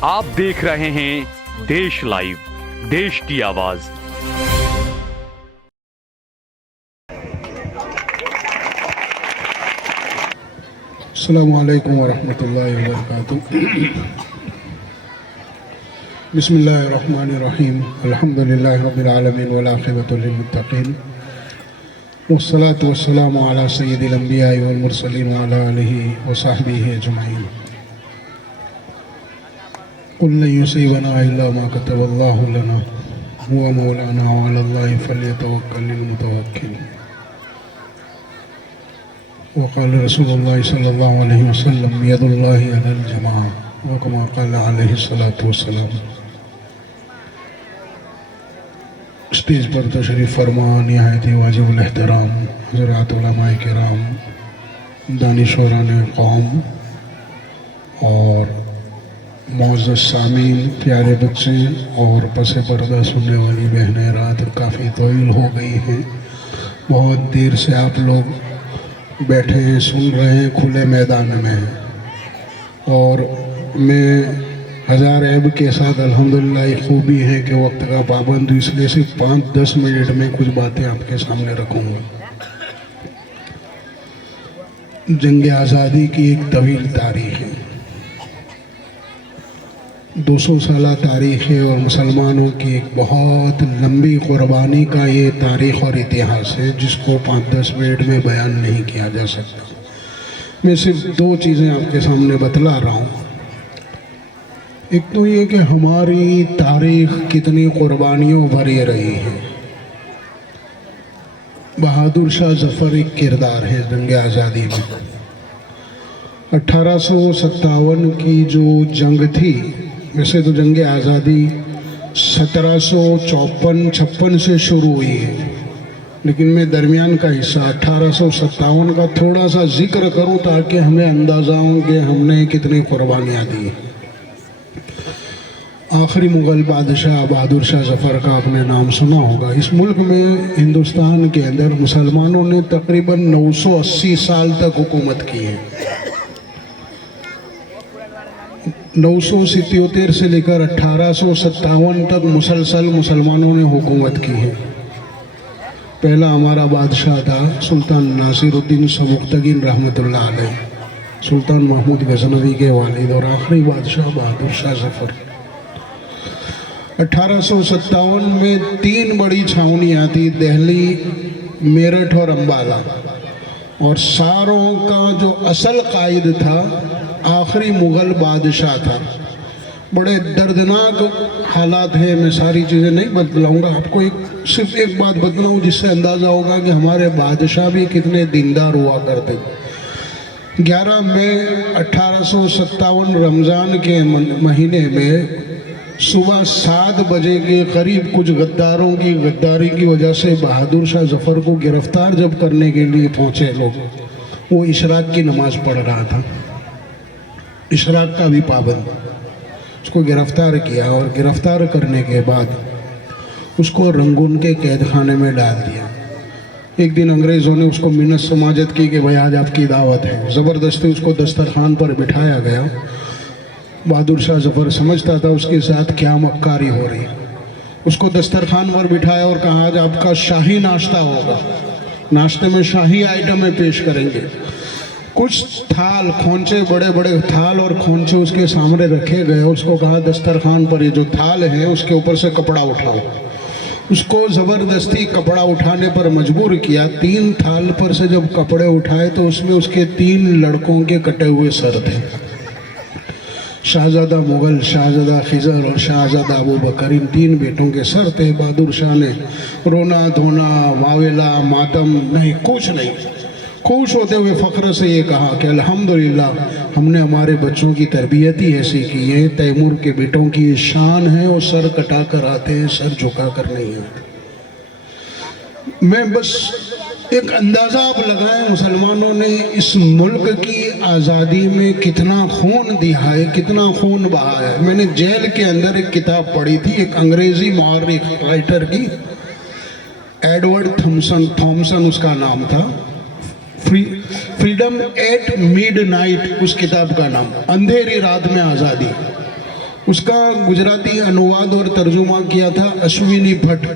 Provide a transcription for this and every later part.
آپ دیکھ رہے ہیں دیش لائیو، دیش کی آواز۔ السلام علیکم ورحمۃ اللہ وبرکاتہ۔ بسم اللہ الرحمن الرحیم، الحمد للہ رب العالمین والعاقبۃ للمتقین، والصلاة والسلام علی سید الانبیاء والمرسلین وعلی آلہ وصحبہ اجمعین۔ قل لن یصیبنا الا ما کتب اللہ لنا هو مولانا وعلی اللہ فلیتوکل المتوکلون۔ وقال رسول اللہ صلی اللہ علیہ وسلم ید اللہ علی الجماعہ، وکما قال علیہ الصلاۃ والسلام۔ اسٹیج پر تشریف فرما نہایت واجب الاحترام حضرات علماء کرام، دانشوران قوم اور معزز سامعین، پیارے بچے اور پس پردہ سننے والی بہنیں، رات کافی طویل ہو گئی ہے، بہت دیر سے آپ لوگ بیٹھے ہیں، سن رہے ہیں کھلے میدان میں، اور میں ہزار عیب کے ساتھ الحمدللہ یہ خوبی ہے کہ وقت کا پابند، اس لیے صرف 5-10 منٹ میں کچھ باتیں آپ کے سامنے رکھوں گا۔ جنگ آزادی کی ایک طویل تاریخ ہے، 200 سالہ تاریخ ہے، اور مسلمانوں کی ایک بہت لمبی قربانی کا یہ تاریخ اور اتہاس ہے، جس کو 5-10 منٹ میں بیان نہیں کیا جا سکتا۔ میں صرف 2 چیزیں آپ کے سامنے بتلا رہا ہوں۔ ایک تو یہ کہ ہماری تاریخ کتنی قربانیوں بھری رہی ہے۔ بہادر شاہ ظفر ایک کردار ہے جنگ آزادی میں۔ 1857 کی جو جنگ تھی، ویسے تو جنگ آزادی 1754-56 سے شروع ہوئی ہے، لیکن میں درمیان کا حصہ 1857 کا تھوڑا سا ذکر کروں تاکہ ہمیں اندازہ ہو کہ ہم نے کتنی قربانیاں دی۔ آخری مغل بادشاہ بہادر شاہ ظفر کا آپ نے نام سنا ہوگا۔ اس ملک میں، ہندوستان کے اندر، مسلمانوں نے تقریباً 980 سال تک حکومت کی ہے۔ 977 سے لے کر 1857 تک مسلسل مسلمانوں نے حکومت کی ہے۔ پہلا ہمارا بادشاہ تھا سلطان ناصر الدین سبکتگین رحمۃ اللہ علیہ، سلطان محمود غزنوی کے والد، اور آخری بادشاہ بہادر شاہ ظفر۔ 1857 میں 3 بڑی چھاؤنیاں تھیں، دہلی، میرٹھ اور امبالہ، اور ساروں کا جو اصل قائد تھا آخری مغل بادشاہ تھا۔ بڑے دردناک حالات ہیں، میں ساری چیزیں نہیں بتلاؤں گا آپ کو، صرف ایک بات بتلاؤں جس سے اندازہ ہوگا کہ ہمارے بادشاہ بھی کتنے دیندار ہوا کرتے۔ 11 مئی 1857 رمضان کے مہینے میں صبح 7 بجے کے قریب کچھ غداروں کی غداری کی وجہ سے بہادر شاہ ظفر کو گرفتار جب کرنے کے لیے پہنچے لوگ، وہ اشراق کی نماز پڑھ رہا تھا، اشراق کا بھی پابند، اس کو گرفتار کیا، اور گرفتار کرنے کے بعد اس کو رنگون کے قید خانے میں ڈال دیا۔ ایک دن انگریزوں نے اس کو منت سماجت کی کہ بھائی آج آپ کی دعوت ہے، زبردستی اس کو دسترخوان پر بٹھایا گیا۔ بہادر شاہ ظفر سمجھتا تھا اس کے ساتھ کیا مکاری ہو رہی، اس کو دسترخوان پر بٹھایا اور کہا آج آپ کا شاہی ناشتہ ہوگا، ناشتے میں شاہی آئٹمیں پیش کریں گے۔ کچھ تھال، کھونچے، بڑے بڑے تھال اور کھونچے اس کے سامنے رکھے گئے، اس کو کہا دسترخوان پر یہ جو تھال ہے اس کے اوپر سے کپڑا اٹھاؤ۔ اس کو زبردستی کپڑا اٹھانے پر مجبور کیا۔ 3 تھال پر سے جب کپڑے اٹھائے تو اس میں اس کے 3 لڑکوں کے کٹے ہوئے سر تھے، شہزادہ مغل، شہزادہ خضر اور شہزادہ ابو بکر، ان 3 بیٹوں کے سر تھے۔ بہادر شاہ نے رونا دھونا، واویلا، ماتم نہیں، کچھ نہیں، خوش ہوتے ہوئے فخر سے یہ کہا کہ الحمدللہ ہم نے ہمارے بچوں کی تربیت ہی ایسی کی ہے، تیمور کے بیٹوں کی یہ شان ہے، وہ سر کٹا کر آتے ہیں، سر جھکا کر نہیں آتے۔ میں بس ایک اندازہ آپ لگائیں مسلمانوں نے اس ملک کی آزادی میں کتنا خون دیا ہے، کتنا خون بہا ہے۔ میں نے جیل کے اندر ایک کتاب پڑھی تھی، ایک انگریزی مورخ رائٹر کی، ایڈورڈ تھامسن اس کا نام تھا، فریڈم ایٹ میڈ نائٹ اس کتاب کا نام، اندھیری رات میں آزادی۔ اس کا گجراتی انواد اور ترجمہ کیا تھا اشونی بھٹ.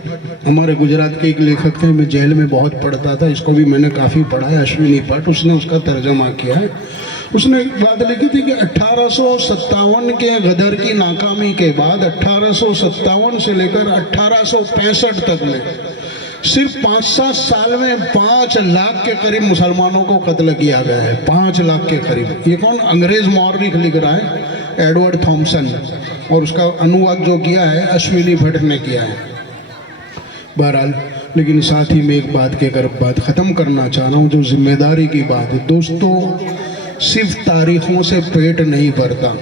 ہمارے گجرات کے ایک لیکھک تھے, میں جیل میں بہت پڑھتا تھا, اس کو بھی میں نے کافی پڑھا ہے, اشونی بھٹ. اس نے اس کا ترجمہ کیا ہے. اس نے ایک بات لکھی تھی کہ 1857 کے غدر کی ناکامی کے بعد 1857 سے لے کر 1865 تک میں صرف 5-7 سال میں 5 لاکھ کے قریب مسلمانوں کو قتل کیا گیا ہے. 5 لاکھ کے قریب. یہ کون؟ انگریز مورخ لکھ رہا ہے, ایڈورڈ تھامسن, اور اس کا انواد جو کیا ہے اشونی بھٹ نے کیا ہے. بہرحال لیکن ساتھ ہی میں ایک بات کہہ کر بات ختم کرنا چاہ رہا ہوں, جو ذمہ داری کی بات ہے. دوستو, صرف تاریخوں سے پیٹ نہیں بھرتا.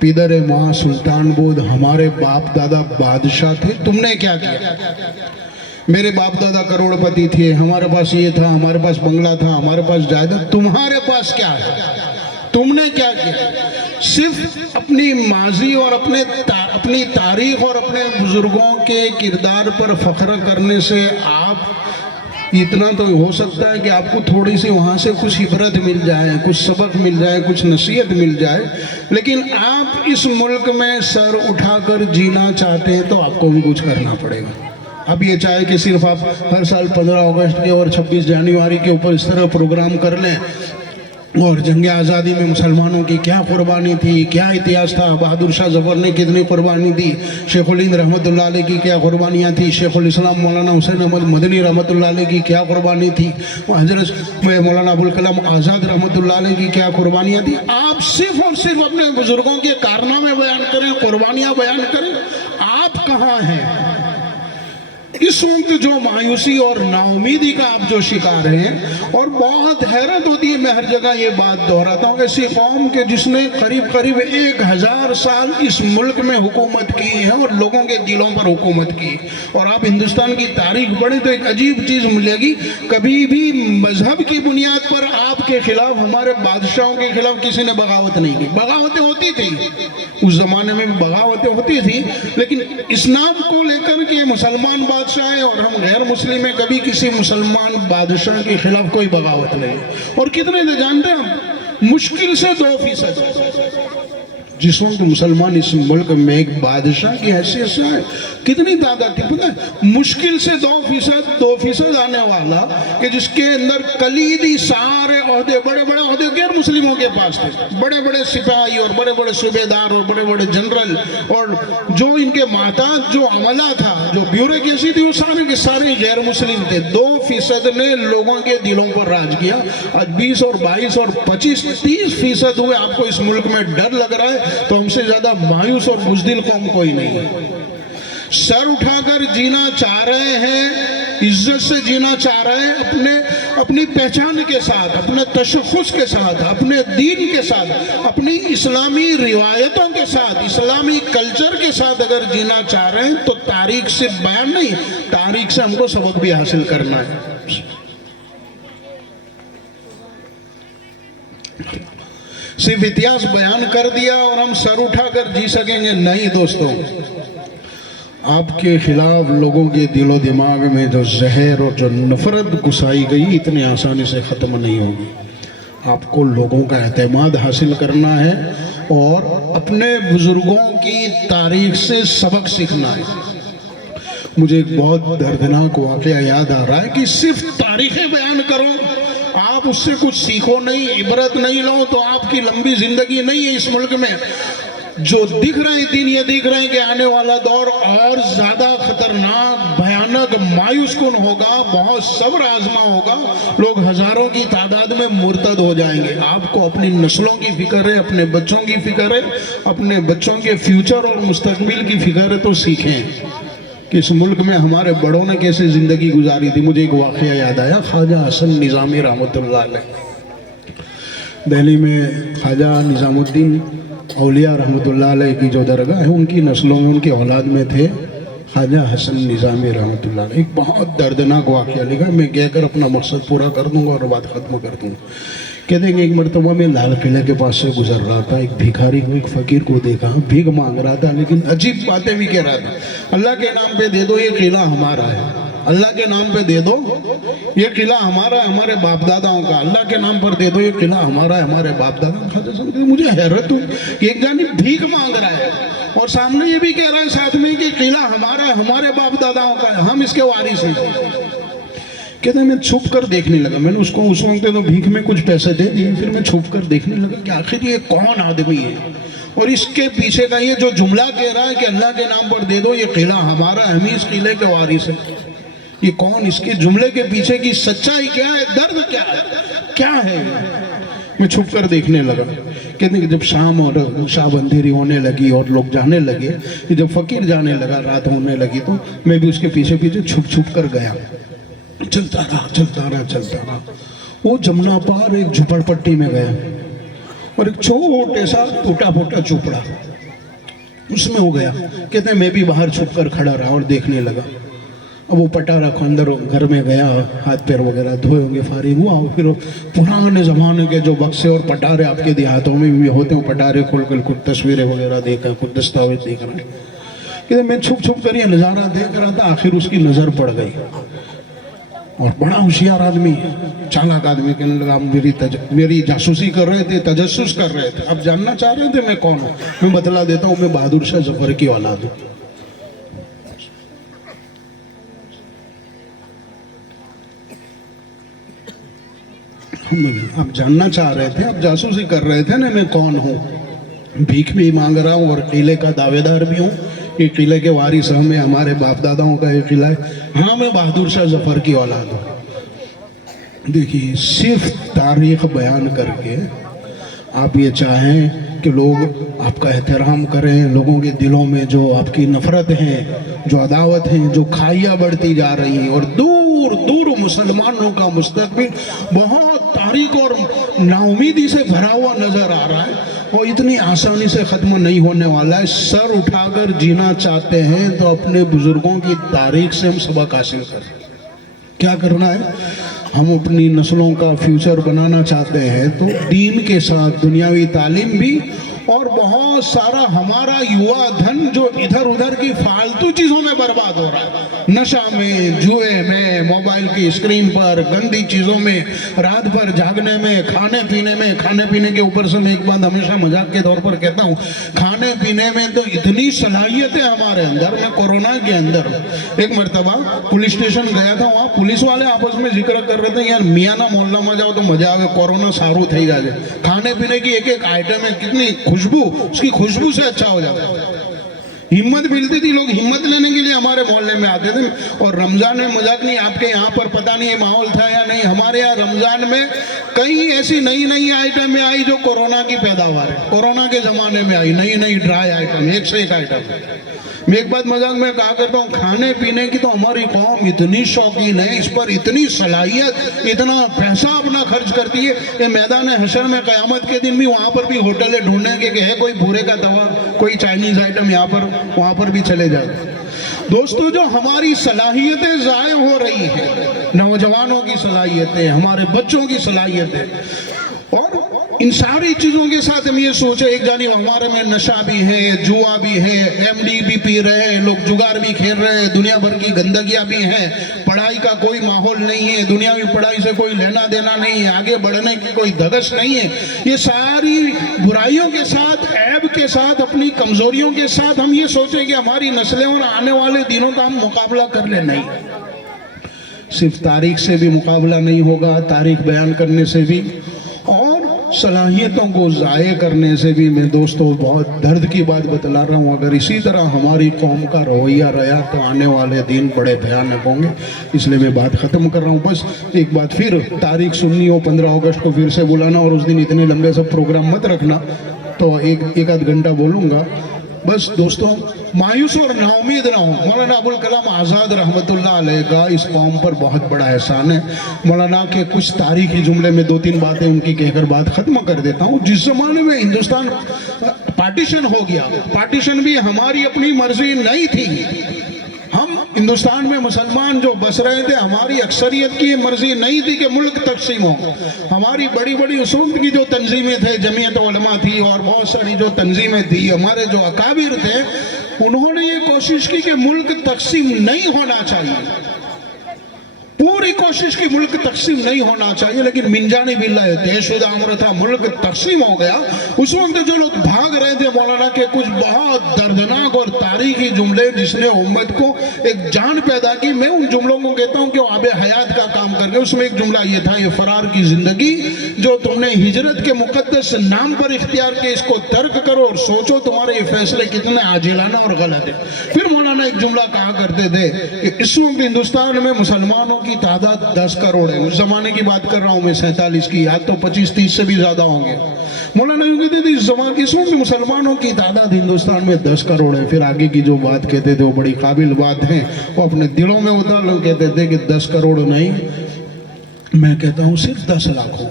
پیدر ماں سلطان بود ہمارے باپ دادا بادشاہ تھے, تم نے کیا کیا؟ میرے باپ دادا کروڑ پتی تھے, ہمارے پاس یہ تھا, ہمارے پاس بنگلہ تھا, ہمارے پاس جائیداد. تمہارے پاس کیا ہے؟ تم نے کیا کیا؟ صرف اپنی ماضی اور اپنی تاریخ اور اپنے بزرگوں کے کردار پر فخر کرنے سے آپ اتنا تو ہو سکتا ہے کہ آپ کو تھوڑی سی وہاں سے کچھ عبرت مل جائے, کچھ سبق مل جائے, کچھ نصیحت مل جائے. لیکن آپ اس ملک میں سر اٹھا کر جینا چاہتے ہیں تو آپ کو بھی کچھ کرنا پڑے گا. اب یہ چاہے کہ صرف آپ ہر سال 15 اگست کے اور 26 جنوری کے اوپر اس طرح پروگرام کر لیں, اور جنگ آزادی میں مسلمانوں کی کیا قربانی تھی, کیا اتہاس تھا, بہادر شاہ ظفر نے کتنی قربانی دی, شیخ الہند رحمۃ اللہ علیہ کی کیا قربانیاں تھیں, شیخ الاسلام مولانا حسین احمد مدنی رحمۃ اللہ علیہ کی کیا قربانی تھی, حضرت مولانا ابوالکلام آزاد رحمۃ اللہ علیہ کی کیا قربانیاں تھیں. آپ صرف اور صرف اپنے بزرگوں کے کارنامے بیان کریں, قربانیاں بیان کریں. آپ کہاں ہیں؟ اس وقت جو مایوسی اور نا امیدی کا آپ جو شکار ہیں, اور بہت حیرت ہوتی ہے, میں ہر جگہ یہ بات دہراتا ہوں, ایسی قوم کے جس نے قریب 1000 سال اس ملک میں حکومت کی ہے اور لوگوں کے دلوں پر حکومت کی. اور آپ ہندوستان کی تاریخ پڑھیں تو ایک عجیب چیز ملے گی, کبھی بھی مذہب کی بنیاد پر آپ کے خلاف, ہمارے بادشاہوں کے خلاف کسی نے بغاوت نہیں کی. بغاوتیں ہوتی تھیں, اس زمانے میں بغاوتیں ہوتی تھیں, لیکن اسلام کو لے کر کے مسلمان بادشاہ اور ہم غیر مسلم ہیں, کبھی کسی مسلمان بادشاہ کے خلاف کوئی بغاوت نہیں. اور کتنے تو جانتے ہیں ہم, مشکل سے 2%. جس وقت مسلمان اس ملک میں ایک بادشاہ کی حیثیت سے ہے, کتنی تعداد تھی پتہ ہے؟ مشکل سے 2% آنے والا, کہ جس کے اندر کلیدی سارے عہدے, بڑے بڑے عہدے غیر مسلموں کے پاس تھے. بڑے بڑے سپاہی اور بڑے بڑے صوبیدار اور بڑے بڑے جنرل, اور جو ان کے محتاط جو عملہ تھا, جو بیوروکریسی تھی, وہ سارے کے سارے غیر مسلم تھے. 2% نے لوگوں کے دلوں پر راج کیا. آج 20 اور 22 اور 25 30% ہوئے. آپ کو اس ملک میں ڈر لگ رہا ہے تو ہم سے زیادہ مایوس اور بزدل قوم کوئی نہیں ہے. سر اٹھا کر جینا چاہ رہے ہیں, عزت سے جینا چاہ رہے ہیں, اپنی پہچان کے ساتھ, اپنے تشخص کے ساتھ, اپنے دین کے ساتھ, اپنی اسلامی روایتوں کے ساتھ, اسلامی کلچر کے ساتھ اگر جینا چاہ رہے ہیں تو تاریخ سے بیان نہیں, تاریخ سے ہم کو سبق بھی حاصل کرنا ہے. صرف اتہاس بیان کر دیا اور ہم سر اٹھا کر جی سکیں گے نہیں دوستوں. آپ کے خلاف لوگوں کے دل و دماغ میں جو زہر اور جو نفرت گھسائی گئی, اتنی آسانی سے ختم نہیں ہوگی. آپ کو لوگوں کا اعتماد حاصل کرنا ہے اور اپنے بزرگوں کی تاریخ سے سبق سیکھنا ہے. مجھے ایک بہت دردناک واقعہ یاد آ رہا ہے کہ صرف تاریخیں بیان کرو, آپ اس سے کچھ سیکھو نہیں, عبرت نہیں لو, تو آپ کی لمبی زندگی نہیں ہے اس ملک میں. جو دکھ رہے ہیں دن یہ دکھ رہے ہیں کہ آنے والا دور اور زیادہ خطرناک, بھیانک, مایوس کن ہوگا, بہت صبر آزما ہوگا. لوگ ہزاروں کی تعداد میں مرتد ہو جائیں گے. آپ کو اپنی نسلوں کی فکر ہے, اپنے بچوں کی فکر ہے, اپنے بچوں کے فیوچر اور مستقبل کی فکر ہے, تو سیکھیں کہ اس ملک میں ہمارے بڑوں نے کیسے زندگی گزاری تھی. مجھے ایک واقعہ یاد آیا, خواجہ حسن نظامی رحمۃ اللہ علیہ. دہلی میں خواجہ نظام الدین اولیاء رحمۃ اللہ علیہ کی جو درگاہ ہے, ان کی نسلوں میں, ان کی اولاد میں تھے خواجہ حسن نظامی رحمۃ اللہ علیہ. ایک بہت دردناک واقعہ لکھا, میں کہہ کر اپنا مقصد پورا کر دوں گا اور بات ختم کر دوں گا. کہتے ہیں کہ ایک مرتبہ میں لال قلعہ کے پاس سے گزر رہا تھا, ایک بھیکاری کو, ایک فقیر کو دیکھا, بھیک مانگ رہا تھا, لیکن عجیب باتیں بھی کہہ رہا تھا. اللہ کے نام پہ دے دو, یہ قلعہ ہمارا ہے. अल्लाह के नाम पे दे दो, ये किला हमारा है, हमारे बाप दादाओं का, अल्लाह के नाम पर दे दो, ये किला हमारा है, हमारे बाप दादाओं का। मुझे हैरत हुई, एक जानी भीख मांग रहा है और सामने ये भी कह रहा है साथ में कि किला हमारा है, हमारे बाप दादाओं का है, हम इसके वारिस हैं। कहते मैं छुप कर देखने लगा, मैंने उसको उस वक्त तो भीख में कुछ पैसे दे दिए, फिर मैं छुप कर देखने लगा कि आखिर ये कौन आदमी है और इसके पीछे का ये जो जुमला कह रहा है कि अल्लाह के नाम पर दे दो, ये किला हमारा है, हम ही इस किले के वारिस हैं, ये कौन, इसके जुमले के पीछे की सच्चाई क्या है, दर्द क्या है, क्या है। मैं छुप कर देखने लगा। कहते हैं कि जब शाम और शाम अंधेरी होने लगी और लोग जाने लगे, जब फकीर जाने लगा, रात होने लगी, तो मैं भी उसके पीछे पीछे छुप छुप कर गया। चलता रहा चलता रहा चलता रहा। वो जमुना पार एक झुपड़पट्टी में गया और एक छोटे सा टूटा फूटा झोपड़ा, उसमें हो गया। कहते हैं मैं भी बाहर छुप कर खड़ा रहा और देखने लगा। अब वो पटारा को अंदर घर में गया, हाथ पैर वगैरह धोए होंगे, फारिग हुआ, फिर पुराने ज़माने के जो बक्से और पटारे आपके देहातों में भी होते हैं, पटारे खोल कर कुछ तस्वीरें वगैरह देखा, कुछ दस्तावेज देख रहा है। कहते मैं छुप छुप कर ये नज़ारा देख रहा था, आखिर उसकी नज़र पड़ गई और बड़ा होशियार आदमी है, चालाक आदमी, कहने लगा मेरी जासूसी कर रहे थे, तजस्सुस कर रहे थे, अब जानना चाह रहे थे मैं कौन हूँ। मैं बतला देता हूँ, मैं बहादुर शाह जफर की औलाद हूँ। आप जानना चाह रहे थे, आप जासूसी कर रहे थे ना, मैं कौन हूँ। भीख भी मांग रहा हूँ और किले का दावेदार भी हूँ, ये किले के वारिस हमें, हमारे बाप दादाओं का ये किला है। हाँ, मैं बहादुर शाह जफर की औलाद हूँ। देखिए, सिर्फ तारीख बयान करके आप ये चाहें कि लोग आपका एहतराम करें, लोगों के दिलों में जो आपकी नफरत है, जो अदावत है, जो खाइयाँ बढ़ती जा रही है और दूर दूर मुसलमानों का मुस्तकबिल बहुत तारीख और नाउमीदी से भरा हुआ नजर आ रहा है और इतनी आसानी से ख़त्म नहीं होने वाला है। सर उठाकर जीना चाहते हैं तो अपने बुजुर्गों की तारीख से हम सबक हासिल करें। क्या करना है, हम अपनी नस्लों का फ्यूचर बनाना चाहते हैं तो दीन के साथ दुनियावी तालीम भी और बहुत सारा हमारा युवा धन जो इधर उधर की फालतू चीज़ों में बर्बाद हो रहा है, नशा में, जुए में, मोबाइल की स्क्रीन पर, गंदी चीज़ों में, रात भर जागने में, खाने पीने के ऊपर से मैं एक बात हमेशा मजाक के तौर पर कहता हूँ, खाने पीने में तो इतनी सलाहियतें हमारे अंदर। मैं कोरोना के अंदर एक मरतबा पुलिस स्टेशन गया था, वहाँ पुलिस वाले आपस में जिक्र कर रहे थे, यार मियाना मोहल्ला में जाओ तो मजा आवे, कोरोना सारू थी जाए। खाने पीने की एक एक आइटम है, कितनी खुशबू, उसकी खुशबू से अच्छा हो जाता है। हिम्मत मिलती थी, लोग हिम्मत लेने के लिए हमारे मोहल्ले में आते थे। और रमजान में मजाक नहीं, आपके यहाँ पर पता नहीं ये माहौल था या नहीं, हमारे यहाँ रमजान में कई ऐसी नई नई आइटमें आई जो कोरोना की पैदावार है, कोरोना के जमाने में आई, नई नई ड्राई आइटम, एक से एक आइटम। मैं एक बात मजाक में कहा करता हूँ, खाने पीने की तो हमारी कौम इतनी शौकीन है, इस पर इतनी सलाहियत, इतना पैसा अपना खर्च करती है। ये मैदान हशर में क़यामत के दिन भी वहाँ पर भी होटलें ढूंढने के है कोई भूरे का तवा, कोई चाइनीज़ आइटम यहाँ पर वहाँ पर भी चले जाए। दोस्तों, जो हमारी सलाहियतें ज़ाय हो रही है, नौजवानों की सलाहियतें, हमारे बच्चों की सलाहियतें, और इन सारी चीज़ों के साथ हम ये सोचे, एक जानिब हमारे में नशा भी है, जुआ भी है, एमडी भी पी रहे हैं लोग, जुगार भी खेल रहे हैं, दुनिया भर की गंदगियाँ भी हैं, पढ़ाई का कोई माहौल नहीं है, दुनियावी पढ़ाई से कोई लेना देना नहीं है, आगे बढ़ने की कोई धगश नहीं है। ये सारी बुराइयों के साथ, ऐब के साथ, अपनी कमज़ोरियों के साथ हम ये सोचें कि हमारी नस्लें और आने वाले दिनों का हम मुकाबला कर ले। नहीं, सिर्फ तारीख से भी मुकाबला नहीं होगा, तारीख बयान करने से भी और सलाहियतों को ज़ाये करने से भी। मैं दोस्तों बहुत दर्द की बात बतला रहा हूँ, अगर इसी तरह हमारी कौम का रवैया रहा तो आने वाले दिन बड़े भयानक होंगे। इसलिए मैं बात ख़त्म कर रहा हूँ। बस एक बात फिर, तारीख सुननी हो 15 अगस्त को फिर से बुलाना, और उस दिन इतने लंबे सब प्रोग्राम मत रखना, तो एक आध घंटा बोलूँगा। बस दोस्तों, मायूस और नाउमीद ना हो। मौलाना अबुल कलाम आज़ाद रहमतुल्लाह अलैह का इस कौम पर बहुत बड़ा एहसान है। मौलाना के कुछ तारीखी जुमले में 2-3 बातें उनकी कहकर बात ख़त्म कर देता हूँ। जिस ज़माने में हिंदुस्तान पार्टीशन हो गया, पार्टीशन भी हमारी अपनी मर्जी नहीं थी। हम हिंदुस्तान में मुसलमान जो बस रहे थे, हमारी अक्सरियत की मर्जी नहीं थी कि मुल्क तकसीम हो। हमारी बड़ी बड़ी उस वक्त की जो तंजीमें थे, जमीयत उलमा थी और बहुत सारी जो तंजीमें थी, हमारे जो अकाबिर थे, उन्होंने ये कोशिश की कि मुल्क तकसीम नहीं होना चाहिए। पूरी कोशिश की मुल्क तकसीम नहीं होना चाहिए, लेकिन मिंजानी बिल्ला देश उदामर था, मुल्क तकसीम हो गया। उस वक्त जो लोग भाग रहे थे मौलाना के कुछ बहुत दर्दनाक और तारीखी जुमले जिसने उम्मत को एक जान पैदा की, मैं उन जुमलों को कहता हूँ कि वो आबे हयात का काम कर गए। उसमें एक जुमला ये था, ये फरार की जिंदगी जो तुमने हिजरत के मुकद्दस नाम पर इख्तियार किया, इसको तर्क करो और सोचो तुम्हारे ये फैसले कितने आजिलाना और गलत है। फिर मौलाना एक जुमला कहा करते थे कि इस वक्त हिंदुस्तान में मुसलमानों की तादाद 10 करोड़ है। उस जमाने की बात कर रहा हूँ मैं, 47 की, या तो 25-30 से भी ज्यादा होंगे। मौलाना यूं कहते थे इस वक्त मुसलमानों की तादाद हिंदुस्तान में 10 करोड़ है। फिर आगे की जो बात कहते थे वो बड़ी काबिल बात है, वो अपने दिलों में उतार लोग कहते थे कि 10 करोड़ नहीं, मैं कहता हूँ सिर्फ 10 लाख हो।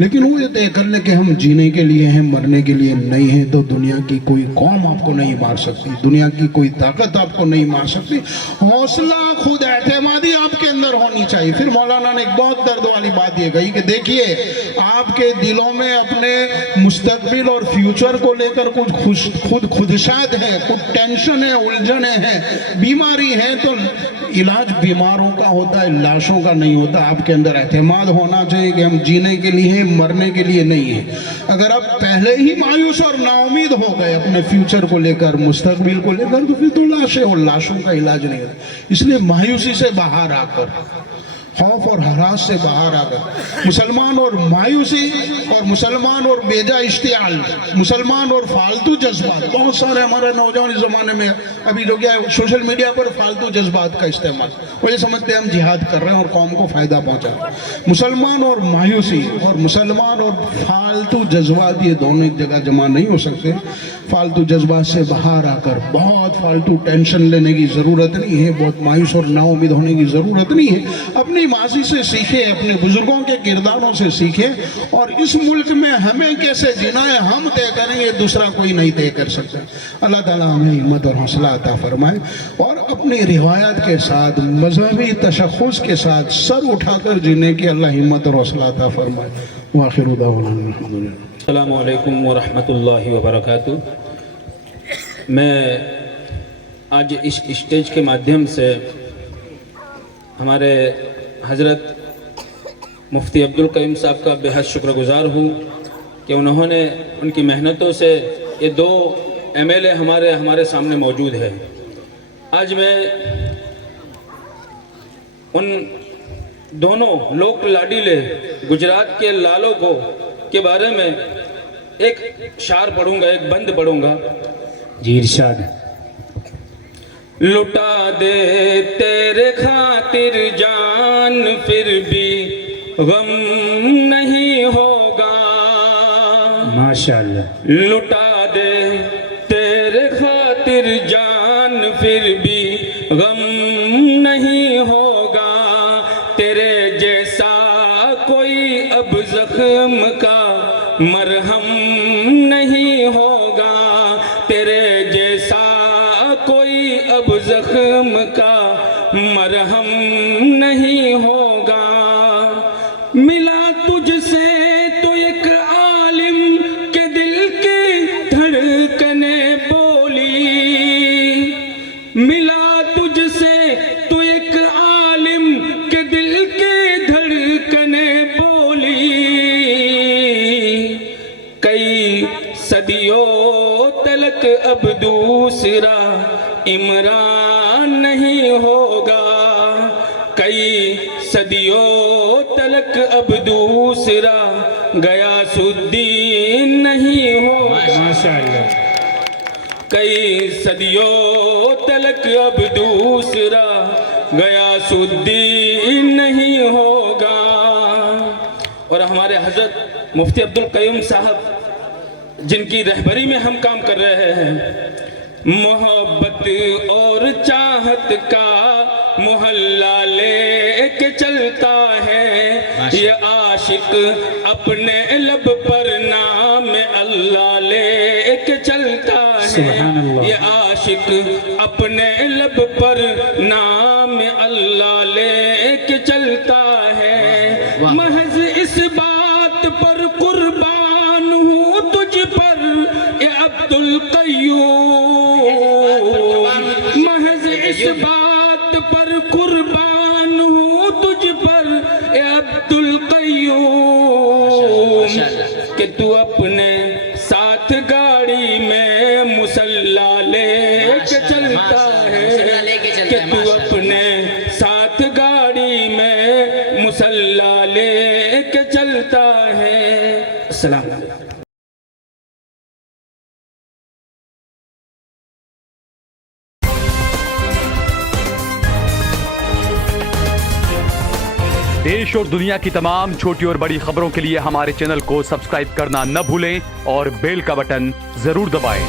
लेकिन वो ये तय कर ले कि हम जीने के लिए हैं, मरने के लिए नहीं है, तो दुनिया की कोई कौम आपको नहीं मार सकती, दुनिया की कोई ताकत आपको नहीं मार सकती। हौसला, खुद एतमादी आपके अंदर होनी चाहिए। फिर मौलाना ने एक बहुत दर्द वाली बात ये कही कि देखिए, आपके दिलों में अपने मुस्तकबिल और फ्यूचर को लेकर कुछ खुदशात है, कुछ टेंशन है, उलझने हैं, बीमारी है, तो इलाज बीमारों का होता है, लाशों का नहीं होता। आपके अंदर एतमाद होना चाहिए कि हम जीने के लिए, मरने के लिए नहीं है। अगर आप पहले ही मायूस और नाउमीद हो गए अपने फ्यूचर को लेकर, मुस्तकबिल को लेकर, तो फिर तो लाशें और लाशों का इलाज नहीं होता। इसलिए मायूसी से बाहर आकर, खौफ और हरास से बाहर आकर, मुसलमान और मायूसी और मुसलमान और बेजा इश्तियाल, मुसलमान और फालतू जज्बात, बहुत सारे हमारे नौजवान इस ज़माने में अभी जो क्या है सोशल मीडिया पर फालतू जज्बात का इस्तेमाल, वो ये समझते हैं हम जिहाद कर रहे हैं और कौम को फ़ायदा पहुंचा रहे हैं। मुसलमान और मायूसी और मुसलमान और फालतू जज्बात, ये दोनों एक जगह जमा नहीं हो सकते। फालतू जज्बात से बाहर आकर बहुत फालतू टेंशन लेने की ज़रूरत नहीं है, बहुत मायूस और नाउमीद होने की ज़रूरत नहीं है। अपनी माजी से सीखे, अपने बुजुर्गों के किरदारों से सीखे, और इस मुल्क में हमें कैसे जीना है हम तय करेंगे, दूसरा कोई नहीं तय कर सकता। अल्लाह ताला हमें हिम्मत और हौसला अता फरमाए और अपनी रिवायत के साथ, मजहबी तशख़्ख़ुस के साथ सर उठाकर जीने की अल्लाह हिम्मत और हौसला अता फरमाए। व आखिरु दावाना अल्हम्दुलिल्लाह। अस्सलामु अलैकुम व रहमतुल्लाहि व बरकातुहू। मैं आज इस स्टेज के माध्यम से हमारे हज़रत मुफ्ती अब्दुल करीम साहब का बेहद शुक्रगुज़ार हूँ कि उन्होंने उनकी मेहनतों से ये 2 MLA हमारे सामने मौजूद है। आज मैं उन दोनों लोक लाडीले गुजरात के लालों को के बारे में एक शार पढ़ूंगा, एक बंद पढ़ूंगा। जी इरशाद। लुटा दे तेरे खातिर जान, फिर भी गम नहीं होगा। माशाअल्लाह। लुटा दे तेरे खातिर जान, फिर भी गम नहीं होगा। तेरे जैसा कोई अब जख्म का मरहम नहीं होगा। तेरे जैसा कोई अब जख्म का मरहम नहीं होगा। मिला तुझसे तो एक आलिम के दिल की धड़कने बोली। मिला तुझसे तो एक आलिम के दिल की धड़कने बोली। कई सदियों तलक अब दूसरा इमरान नहीं होगा। कई सदियों तलक अब दूसरा गयासुद्दीन नहीं होगा। माशाअल्लाह। कई सदियों तलक अब दूसरा गयासुद्दीन नहीं होगा। और हमारे हजरत मुफ्ती अब्दुल कयूम साहब जिनकी रहबरी में हम काम कर रहे हैं, मोहब्बत और चाहत का मोहल्ला लेके चलता है। ये आशिक अपने लब पर नाम अल्लाह लेके चलता है। ये आशिक अपने लब पर नाम अल्लाह लेके चलता है। महज इस बात पर कुर्बान हूँ तुझ पर ए अब्दुल कयूम। महज इस बात पर कुर्बान हूँ तुझ पर القیوم کہ تو اپنے ساتھ گاڑی میں مسلح لے کے چلتا ہے کہ تو اپنے ساتھ گاڑی میں مسلح لے کے چلتا ہے. السلام علیکم. دیش اور دنیا کی تمام چھوٹی اور بڑی خبروں کے لیے ہمارے چینل کو سبسکرائب کرنا نہ بھولیں اور بیل کا بٹن ضرور دبائیں.